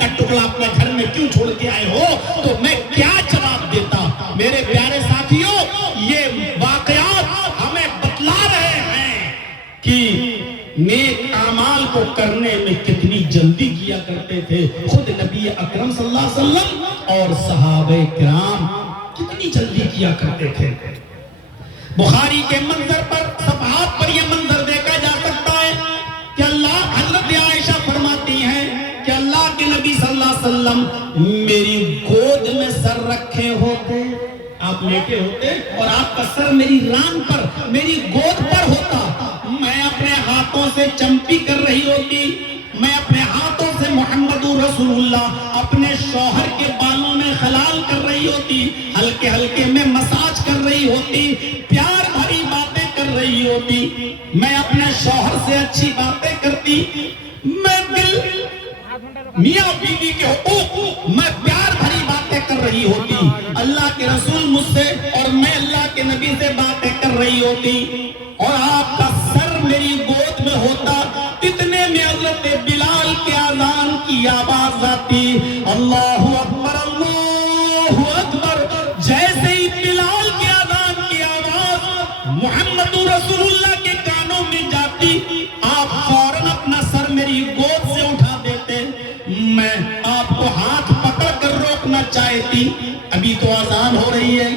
کا ٹکڑا اپنے گھر میں کیوں چھوڑ کے آئے ہو؟ تو میں کیا جواب دیتا؟ میرے پیارے ساتھیوں، یہ واقعات ہمیں بتلا رہے ہیں کہ نیک اعمال کو کرنے میں کتنی جلدی کیا کرتے تھے خود نبی اکرم صلی اللہ علیہ وسلم اور صحابہ کرام کتنی جلدی کیا کرتے تھے۔ بخاری کے منظر پر، صفحات پر یہ منظر دیکھا جا سکتا ہے کہ حضرت عائشہ فرماتی ہیں کہ اللہ کے نبی صلی اللہ علیہ وسلم میری گود میں سر رکھے ہوتے، آپ لیٹے ہوتے اور آپ کا سر میری ران پر، میری گود پر ہوتا، میں اپنے ہاتھوں سے چمپی کر رہی ہوتی، میں اپنے ہاتھوں سے محمد رسول اللہ اپنے شوہر کے بالوں میں خلال کر رہی ہوتی، ہلکے ہلکے میں مساج کر رہی ہوتی، پیار بھری باتیں کر رہی ہوتی، میں اپنے شوہر سے اچھی باتیں کرتی، میں دل میاں بیوی کے حقوق میں پیار بھری باتیں کر رہی ہوتی، اللہ کے رسول مجھ سے اور میں اللہ کے نبی سے باتیں کر رہی ہوتی، اور آپ کا سر میری گود میں ہوتا، اتنے میں حضرت بلال کے اذان کی آواز آتی، اللہ اکبر اللہ اکبر۔ جیسے ہی بلال کے اذان کی آواز محمد رسول اللہ کے کانوں میں جاتی، آپ فوراً اپنا سر میری گود سے اٹھا دیتے، میں آپ کو ہاتھ پکڑ کر روکنا چاہتی، ابھی تو اذان ہو رہی ہے،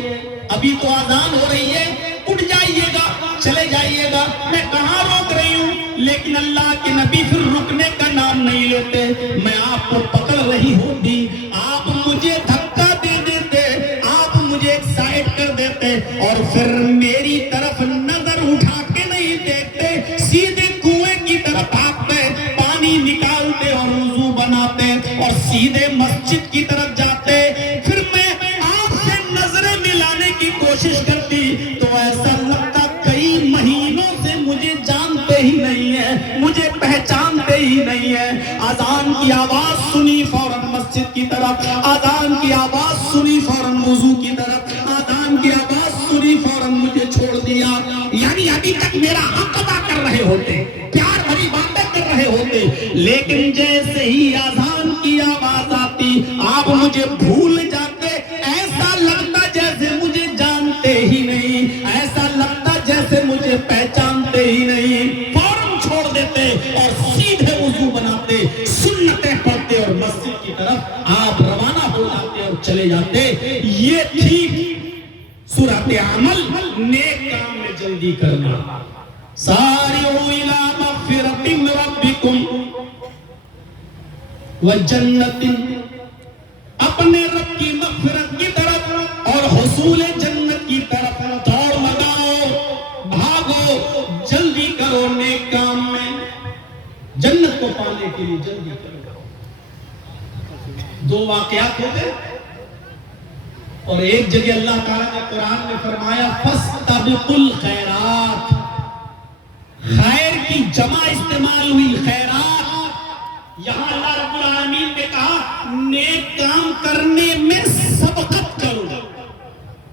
ابھی تو اذان ہو رہی ہے، اٹھ جائیے گا، چلے جائیے گا، میں کہاں روک رہی ہوں؟ لیکن اللہ کے نبی پھر رکنے کا نام نہیں لیتے، میں آپ کو پکڑ رہی ہوتی، آپ مجھے دھکا دے دیتے، آپ مجھے ایک سائڈ کر دیتے، اور پھر میری طرف نظر اٹھا کے نہیں دیکھتے، سیدھے کنویں کی طرف آتے، پانی نکالتے اور وضو بناتے اور سیدھے مسجد کی طرف جاتے، پھر میں آپ سے نظریں ملانے کی کوشش کرتی تو ایسا لگتا کئی مہینوں سے مجھے جانتے ہی نہیں ہے، مجھے پہچانتے ہی نہیں ہے۔ اذان کی آواز سنی فوراً مسجد کی طرف، اذان کی آواز سنی فوراً وضو کی طرف، اذان کی آواز سنی فوراً مجھے چھوڑ دیا، یعنی ابھی تک میرا حق ادا کر رہے ہوتے، پیار بھری باتیں کر رہے ہوتے، لیکن جیسے ہی اذان کی آواز آتی آپ مجھے بھول جاتے، ایسا لگتا جیسے مجھے جانتے ہی نہیں، ایسا لگتا جیسے مجھے پہچانتے ہی نہیں، فوراً چھوڑ دیتے اور سیدھے وضو بناتے، سنتیں پڑھتے اور مسجد کی طرف آپ روانہ ہو جاتے اور چلے جاتے۔ یہ تھی صورت عمل نیک کام میں جلدی کرنا۔ سارعوا الی مغفرۃ من ربکم وجنۃ، اپنے رب کی مغفرت کی طرف اور حصول جنت کی طرف دوڑ لگاؤ، بھاگو، جلدی کرو نیک کام میں، جنت کو پانے کے لیے جلدی کرو۔ دو واقعات ہوتے اور ایک جگہ اللہ تعالیٰ نے قرآن میں فرمایا فاستبقوا الخیرات، خیر کی جمع استعمال ہوئی، خیرات۔ یہاں اللہ رب العالمین نے کہا نیک کام کرنے میں سبقت کرو،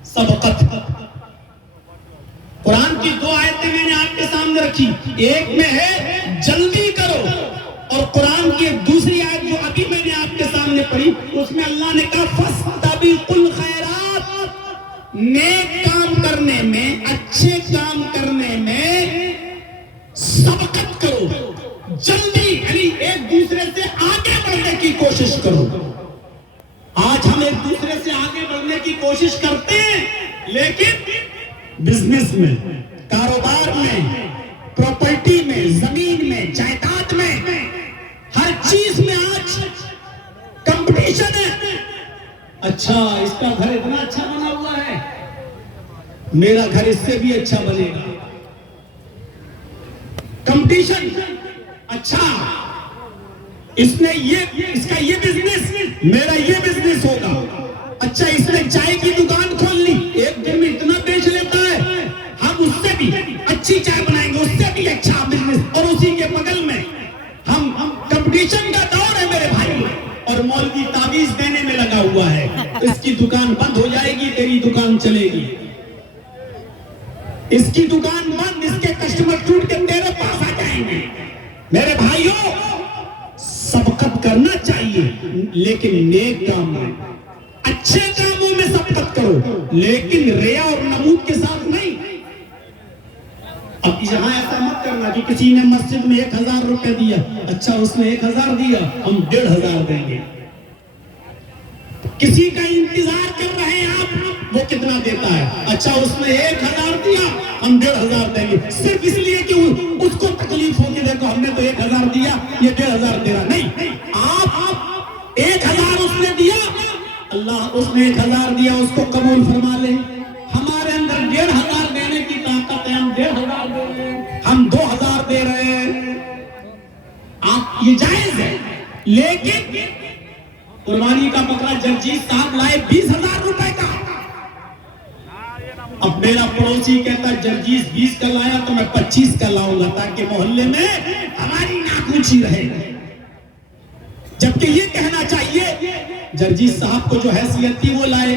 سبقت۔ قرآن کی دو آیتیں میں نے آپ کے سامنے رکھی، ایک میں ہے جلدی کرو، اور قرآن کی دوسری آیت جو ابھی میں نے آپ کے سامنے پڑھی اس میں اللہ نے کہا فاستبقوا الخیرات، نیک کام کرنے میں، اچھے کام کرنے میں سبقت کرو، جلدی، یعنی ایک دوسرے سے آگے بڑھنے کی کوشش کرو۔ آج ہم ایک دوسرے سے آگے بڑھنے کی کوشش کرتے ہیں، لیکن بزنس میں، کاروبار میں، پراپرٹی میں، زمین میں، جائیداد میں، ہر چیز میں آج کمپٹیشن ہے۔ اچھا اس کا گھر اتنا اچھا بنا ہوا ہے، میرا گھر اس سے بھی اچھا بنے گا، کمپٹیشن۔ اچھا اس کا یہ بزنس، میرا یہ بزنس ہوگا، اچھا اس نے چائے کی دکان کھول لی، ایک دن میں اتنا بیچ لیتا ہے، ہم اس سے بھی اچھی چائے بنائیں گے، اس سے بھی اچھا بزنس، اور اسی کے بغل میں ہم کمپٹیشن کا دور ہے میرے بھائی، اور مولوی تعویذ دینے میں لگا ہوا ہے، اس کی دکان بند ہو جائے گی، تیری دکان چلے گی، اس کی دکان بند، اس کے کسٹمر ٹوٹ کے تیرے پاس آ جائیں گے۔ میرے بھائیوں سبقت کرنا چاہیے لیکن نیک کام میں، اچھے کاموں میں سبقت کرو لیکن ریا اور نمود کے ساتھ نہیں۔ اب یہاں ایسا مت کرنا کہ کسی نے مسجد میں 1000 روپے دیا، اچھا اس نے 1000 دیا، ہم 1500 دیں گے۔ کسی کا انتظار کر رہے ہیں آپ، وہ کتنا دیتا ہے، اچھا اس نے 1000 دیا، ہم 1500 دیں گے، صرف اس لیے کہ اس کو تکلیف ہوگی، دیکھو ہم نے تو 1000 دیا، یہ 1500 دے رہا۔ نہیں، آپ 1000 اس نے دیا، اللہ اس نے 1000 دیا، اس کو قبول فرما لیں۔ ہمارے اندر 1500 دینے کی طاقت ہے، ہم 1500 دے رہے ہیں، ہم 2000 دے رہے ہیں، آپ یہ جائز ہے۔ لیکن قربانی کا بکرا جرجیت صاحب لائے 20,000 روپے کا، اب میرا پڑوسی کہتا جرجیت 20 کا لایا تو میں 25 کا لاؤں گا تاکہ محلے میں ہماری ناک اونچی رہے، جبکہ یہ کہنا چاہیے جرجیت صاحب کو جو حیثیت تھی وہ لائے،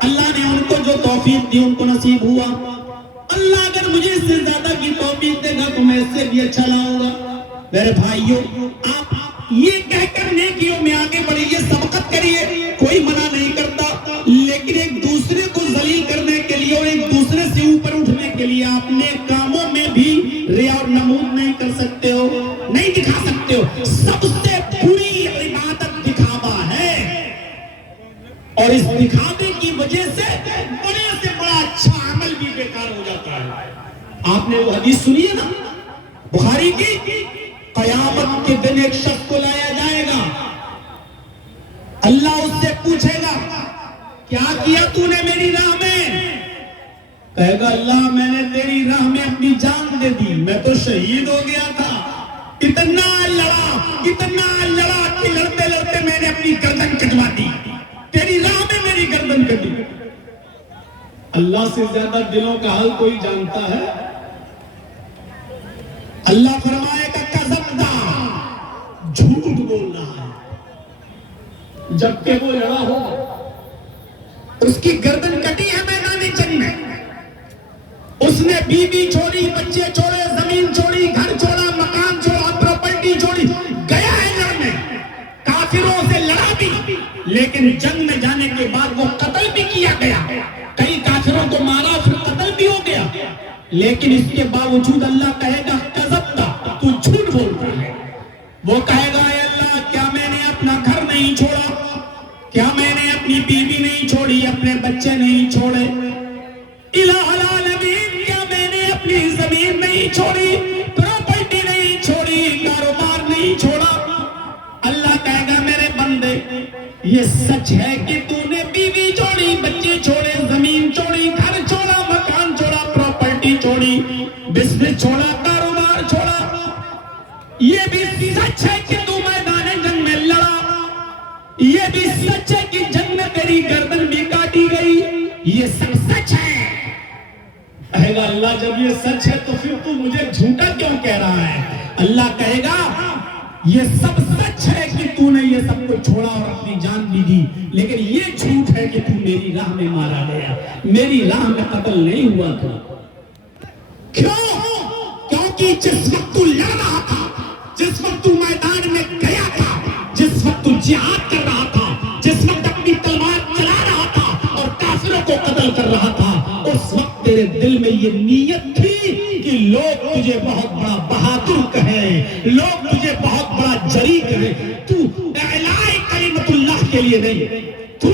اللہ نے ان کو جو توفیق دی ان کو نصیب ہوا، اللہ اگر مجھے اس سے زیادہ کی توفیق دے گا تو میں اس سے بھی اچھا لاؤں گا۔ میرے بھائیوں، آپ یہ کہہ کر نیکیوں میں آگے بڑھیے، سبقت کریے، کوئی منع نہیں کرتا، لیکن ایک دوسرے کو ذلیل کرنے کے لیے اور ایک دوسرے سے اوپر اٹھنے کے لیے اپنے کاموں میں بھی ریا اور نمود نہیں کر سکتے ہو، نہیں دکھا سکتے ہو۔ سب سے بری عبادت دکھاوا ہے، اور اس دکھاوے کی وجہ سے بڑے سے بڑا اچھا عمل بھی بیکار ہو جاتا ہے۔ آپ نے وہ حدیث سنی ہے نا بخاری کی، قیامت کے دن ایک شخص کو لایا جائے گا، اللہ اس سے پوچھے گا کیا کیا تو نے میری راہ میں؟ کہے گا اللہ میں نے تیری راہ میں اپنی جان دے دی، میں تو شہید ہو گیا تھا، اتنا لڑا کہ لڑتے لڑتے میں نے اپنی گردن کٹوا دی، تیری راہ میں میری گردن کٹی۔ اللہ سے زیادہ دلوں کا حال کوئی جانتا ہے؟ اللہ فرمائے گا کذبتا، جھوٹ بول رہا ہے، جبکہ وہ لڑا ہو، اس کی گردن کٹی ہے میدان جنگ میں، اس نے بیوی چھوڑی، بچے چھوڑے، زمین چھوڑی، گھر چھوڑا، مکان چھوڑا، پراپرٹی چھوڑی، گیا ہے لڑنے، کافروں سے لڑا بھی، لیکن جنگ میں جانے کے بعد وہ قتل بھی کیا گیا، کئی کافروں کو مارا پھر قتل بھی ہو گیا، لیکن اس کے باوجود اللہ کہے گا کذبتا، تو جھوٹ بولتا ہے۔ وہ کہے گا اے اللہ کیا میں نے اپنا گھر نہیں چھوڑا، کیا میں نے اپنی بیوی نہیں چھوڑی، اپنے بچے نہیں چھوڑے، الہ العالمین کیا میں نے اپنی زمین نہیں چھوڑی، پراپرٹی نہیں چھوڑی، کاروبار نہیں چھوڑا؟ اللہ کہے گا میرے بندے یہ سچ ہے کہ تو نے بیوی چھوڑی، بچے چھوڑے، زمین چھوڑی، گھر چھوڑا، مکان چھوڑا، پراپرٹی چھوڑی، بزنس چھوڑا، کاروبار چھوڑا، یہ بھی سچ ہے کہ تو میدان جنگ میں لڑا، یہ بھی سچ ہے کہ جنگ میں تیری گردن بھی کاٹی گئی، یہ سب سچ ہے۔ کہے گا اللہ جب یہ سچ ہے تو پھر تو مجھے جھوٹا کیوں کہہ رہا ہے؟ اللہ کہے گا یہ سب سچ ہے کہ تو نے یہ سب کو چھوڑا اور اپنی جان بھی دی، لیکن یہ جھوٹ ہے کہ تو میری راہ میں مارا گیا، میری راہ میں قتل نہیں ہوا تھا۔ کیوں؟ کیونکہ جس وقت تو لڑ رہا تھا، جس وقت تو میدان میں گیا تھا، جس وقت تو جہاد کر رہا تھا، جس وقت اپنی تلوار چلا رہا تھا اور کافروں کو قتل کر رہا تھا، اس وقت تیرے دل میں یہ نیت تھی کہ لوگ تجھے بہت بڑا بہادر کہیں، لوگ تجھے بہت بڑا جری کہیں، تو اعلاء کلمت اللہ کے لیے نہیں، تو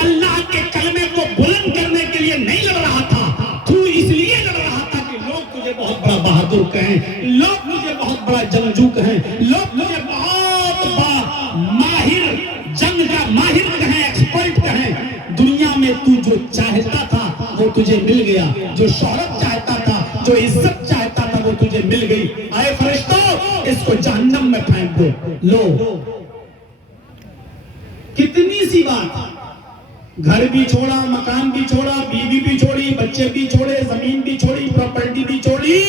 اللہ کے کلمے کو بلند کرنے کے لیے نہیں لڑ رہا تھا، تو اس لیے لڑ رہا تھا کہ لوگ تجھے بہت بڑا بہادر کہیں، لوگ تجھے بہت بڑا جنگجو کہیں، لوگ تجھے بہت بڑا ماہر جنگ کا ماہر کہیں، ایکسپرٹ کہیں۔ دنیا میں تو جو چاہتا تھا وہ تجھے مل گیا، جو شہرت چاہتا تھا، جو عزت چاہتا تھا وہ تجھے مل گئی، آئے فرشتوں اس کو جہنم میں پھینک دو۔ لو کتنی سی بات، گھر بھی چھوڑا، مکان بھی چھوڑا، بیوی بھی چھوڑی، بچے بھی چھوڑے، زمین بھی چھوڑی، پراپرٹی بھی چھوڑی،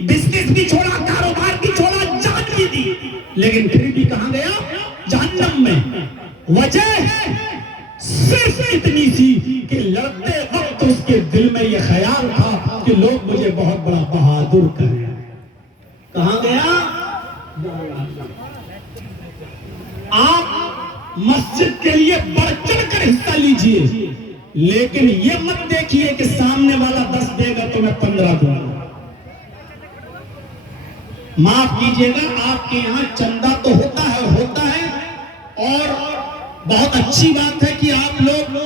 بزنس بھی چھوڑا، کاروبار بھی چھوڑا، جان بھی دی، لیکن پھر بھی کہاں گیا؟ جہنم میں۔ وجہ صرف اتنی سی کہ لڑتے وقت اس کے دل میں یہ خیال تھا کہ لوگ مجھے بہت بڑا بہادر کہیں۔ کہاں گیا؟ آپ مسجد کے لیے بڑھ چڑھ کر حصہ لیجئے، لیکن یہ مت دیکھیے کہ سامنے والا 10 دے گا تو میں 15 دوں گا۔ معاف کیجئے گا، آپ کے یہاں چندہ تو ہوتا ہے اور بہت اچھی بات ہے کہ آپ لوگ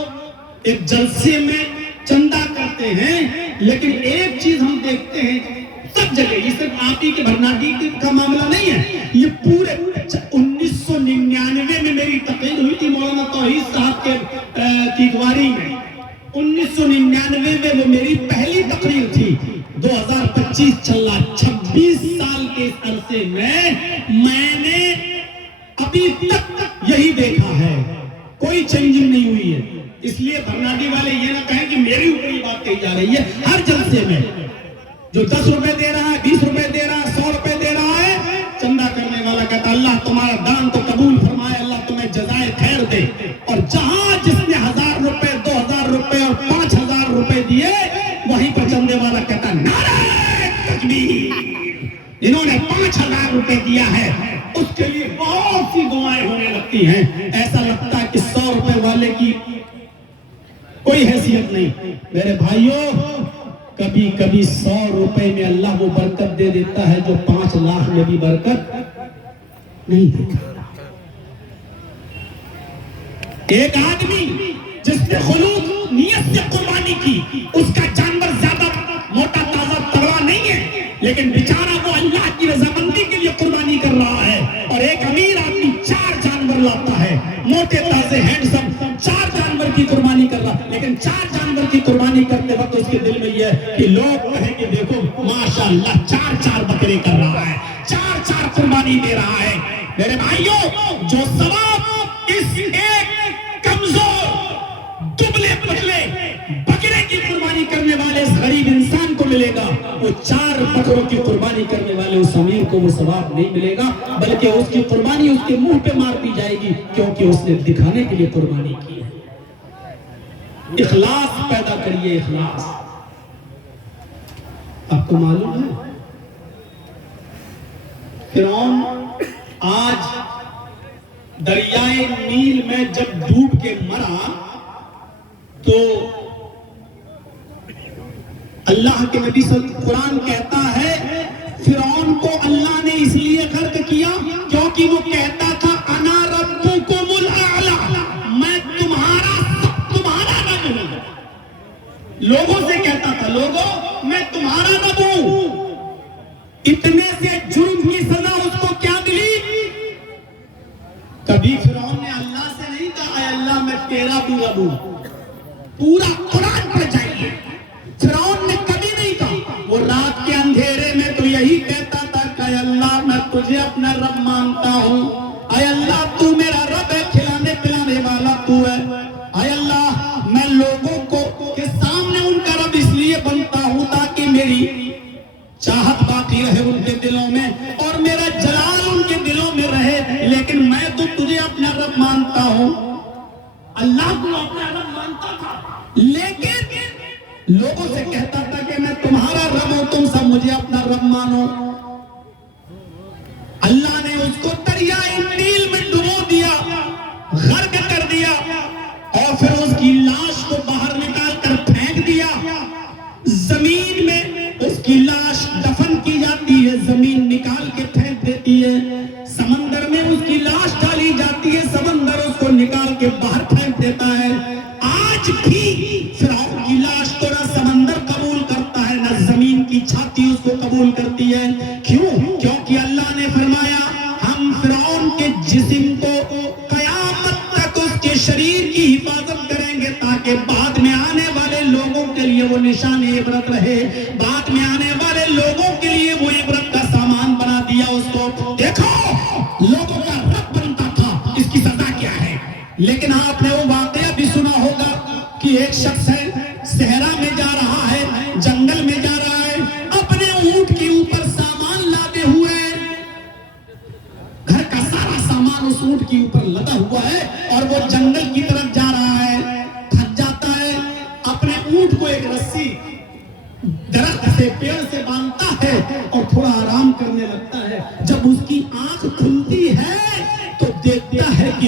ایک جلسے میں چندہ کرتے ہیں، لیکن ایک چیز ہم دیکھتے ہیں سب جگہ، یہ صرف آپ ہی کے بھرناٹی کا معاملہ نہیں ہے، یہ پورے 1999 میں میری تقریر ہوئی تھی مولانا توحید صاحب کے تیگواری میں، 1999 میں وہ میری پہلی تقریر تھی۔ 2025 چل رہا، 26 سال کے اس عرصے میں نے ابھی تک یہی دیکھا ہے، کوئی چینجنگ نہیں ہوئی ہے۔ اس لیے بھرناٹی والے یہ نہ کہیں کہ میری اوپر یہ بات کہی جا رہی ہے، ہر جلسے میں جو 10 روپے دے رہا ہے، 20 روپے دے رہا ہے، 100 روپے دے رہا ہے، چندہ کرنے والا کہتا اللہ تمہارا دان تو قبول فرمائے، اللہ تمہیں جزائے خیر دے۔ اور جہاں جس نے 1000 روپے، 2000 روپے اور 5000 روپے دیے، وہیں پر چندے والا کہتا نعرہ تکبیر، انہوں نے 5000 روپے دیا ہے، اس کے لیے بہت سی دعائیں ہونے لگتی ہیں، ایسا لگتا ہے کہ 100 روپے والے کی کوئی حیثیت نہیں۔ میرے بھائیوں، کبھی کبھی 100 روپے میں اللہ وہ برکت دے دیتا ہے جو 5 لاکھ میں بھی برکت نہیں دیتا۔ ایک آدمی جس نے خلوص نیت سے قربانی کی، اس کا جانور زیادہ موٹا تازہ تگڑا نہیں ہے، لیکن بیچارہ وہ اللہ کی رضامندی کے لیے قربانی کر رہا ہے۔ اور ایک امیر آدمی 4 جانور لاتا ہے، موٹے تازے ہینڈسم، 4 جانور کی قربانی کر رہا ہے، لیکن 4 جانور کی قربانی کرتے وقت اس کے دل میں یہ ہے کہ لوگ کہیں کہ دیکھو ماشاءاللہ 4 بکرے کر رہا ہے، 4 قربانی دے رہا ہے۔ میرے بھائیوں، جو ثواب اس ایک کمزور دبلے پتلے بکرے کی قربانی کرنے والے اس غریب انسان کو ملے گا، وہ 4 بکروں کی قربانی کرنے والے اس امیر کو وہ ثواب نہیں ملے گا، بلکہ اس کی قربانی اس کے منہ پہ مار دی جائے گی، کیونکہ اس نے دکھانے کے لیے قربانی کی ہے۔ اخلاص پیدا کریے، اخلاص۔ آپ کو معلوم ہے فرعون آج دریائے نیل میں جب ڈوب کے مرا تو اللہ کے نبی صلی اللہ علیہ وسلم قرآن کہتا ہے فرعون کو اللہ نے اس لیے غرق کیا کیونکہ وہ کہتا تھا انا ربکم الاعلی، میں تمہارا رب ہوں۔ لوگوں سے کہتا تھا لوگوں میں تمہارا رب ہوں۔ اتنے سے جرم کی سزا اس کو کیا ملی؟ کبھی فرعون نے اللہ سے نہیں کہا اے اللہ میں تیرا بھی رب ہوں۔ پورا قرآن پڑھ جائیے، فرعون نے کبھی نہیں کہا۔ وہ رات کے اندھیرے میں تو یہی کہتا تھا کہ اے اللہ میں تجھے اپنا رب مانتا ہوں، اے اللہ تو میرا رب ہے، کھلانے پلانے والا تو ہے، اے اللہ میں لوگوں کو کے سامنے ان کا رب اس لیے بنتا ہوں تاکہ میری چاہت باقی رہے ان کے دلوں میں اور میرا جلال ان کے دلوں میں رہے، لیکن میں تو تجھے اپنا رب مانتا ہوں۔ اللہ کو اپنا رب مانتا تھا، لیکن لوگوں سے کہتا تھا کہ میں تمہارا رب ہوں، تم سب مجھے اپنا رب مانو۔ اللہ نے اس کو دریائے نیل میں ڈبو دیا، غرق کر دیا، اور پھر اس کی لاش کو باہر نکال کر پھینک دیا۔ زمین میں اس کی لاش دفن کی جاتی ہے، زمین نکال کے پھینک دیتی ہے۔ سمندر میں اس کی لاش ڈالی جاتی ہے، سمندر اس کو نکال کے باہر پھینک دیتا ہے۔ آج بھی فرعون کی لاش کو نہ سمندر قبول کرتا ہے نہ زمین کی چھاتی اس کو قبول کرتی ہے۔ کیوں؟ کیونکہ اللہ نے فرمایا ہم فرعون کے جسم کو قیامت تک اس کے شریر کی حفاظت کریں گے تاکہ بعد میں آنے والے لوگوں کے لیے وہ نشان عبرت رہے، بعد میں آنے والے لوگوں کے لیے وہ عبرت کا سامان بنا دیا اس کو۔ دیکھو لوگوں کا رب بنتا تھا، اس کی سزا کیا ہے؟ لیکن آپ نے وہ واقعہ بھی سنا ہوگا کہ ایک شخص ہے صحرا میں جا رہا ہے، جنگل میں جا رہا ہے، اپنے اونٹ کے اوپر سامان لادے ہوئے، گھر کا سارا سامان اس اونٹ کے اوپر لدا ہوا ہے اور وہ جنگل کی طرف جا رہا ہے، تھک جاتا ہے، اپنے اونٹ کو ایک رسی درخت سے پیڑ سے باندھتا ہے اور تھوڑا آرام کرنے لگتا ہے۔ جب اس کی آنکھ کھلتی ہے تو دیکھتا ہے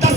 10